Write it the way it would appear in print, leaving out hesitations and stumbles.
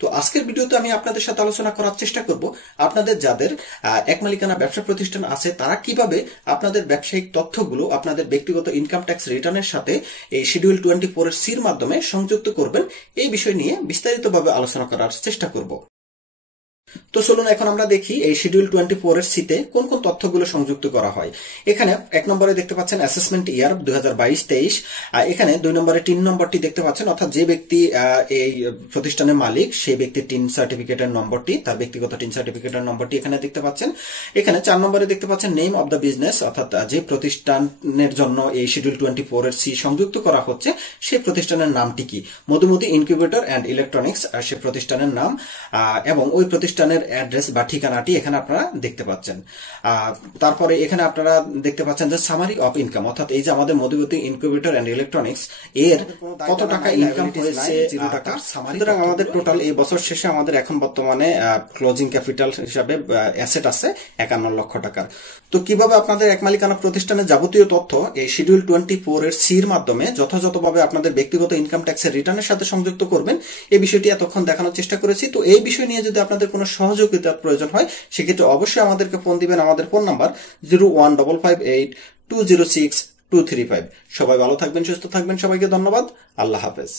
তো আজকের ভিডিওতে আমি আপনাদের সাথে আলোচনা করার চেষ্টা করব আপনাদের যাদের এক মালিকানা ব্যবসা প্রতিষ্ঠান আছে তারা কিভাবে আপনাদের ব্যবসায়িক তথ্যগুলো আপনাদের ব্যক্তিগত ইনকাম ট্যাক্স রিটার্নের সাথে এই শিডিউল 24 এর সির মাধ্যমে সংযুক্ত করবেন এই বিষয় নিয়ে বিস্তারিতভাবে আলোচনা করার চেষ্টা করব। তো চলুন এখন আমরা দেখি এই শিডিউল 24 এর সিতে কোন কোন তথ্যগুলো সংযুক্ত করা হয়। এখানে এক নম্বরে দেখতে পাচ্ছেন অ্যাসেসমেন্ট ইয়ার 2022-23, এখানে 2 নম্বরে টিন নম্বরটি দেখতে পাচ্ছেন, অর্থাৎ যে ব্যক্তি এই প্রতিষ্ঠানের মালিক সেই ব্যক্তির টিন সার্টিফিকেটের নম্বরটি, তার ব্যক্তিগত টিন সার্টিফিকেটের নম্বরটি এখানে দেখতে পাচ্ছেন। এখানে 4 নম্বরে দেখতে পাচ্ছেন নেম অব দ্য বিজনেস, অর্থাৎ যে প্রতিষ্ঠানের জন্য এই শিডিউল 24 এর সি সংযুক্ত করা হচ্ছে সেই প্রতিষ্ঠানের নামটি কি। মধুমতি ইনকিউবেটর অ্যান্ড ইলেকট্রনিক্স সে প্রতিষ্ঠানের নাম এবং ওই প্রতিষ্ঠানের অ্যাড্রেস বা ঠিকানাটি এখানে আপনারা দেখতে পাচ্ছেন। তারপরে এখানে আপনারা দেখতে পাচ্ছেন যে সামারি অফ ইনকাম, অর্থাৎ এই যে আমাদের মধুমতি ইনকিউবেটর এন্ড ইলেকট্রনিক্স এর কত টাকা ইনকাম হয়েছে, 0 টাকা সামারি। সুতরাং আমাদের টোটাল এই বছর শেষে আমাদের এখন বর্তমানে ক্লোজিং ক্যাপিটাল হিসাবে অ্যাসেট আছে 51 লক্ষ টাকার। তো কিভাবে আপনাদের এক মালিকানা প্রতিষ্ঠানের যাবতীয় তথ্য এই শিডিউল 24 এর সির মাধ্যমে যথাযথভাবে আপনাদের ব্যক্তিগত ইনকাম ট্যাক্সের রিটার্নের সাথে সংযুক্ত করবেন এই বিষয়টি এতক্ষণ দেখানোর চেষ্টা করেছি। তো এই বিষয় নিয়ে যদি আপনাদের কোনো সহযোগিতার প্রয়োজন হয় সেক্ষেত্রে অবশ্যই আমাদেরকে ফোন দিবেন। আমাদের ফোন নাম্বার 01558206235। সবাই ভালো থাকবেন, সুস্থ থাকবেন, সবাইকে ধন্যবাদ। আল্লাহ হাফেজ।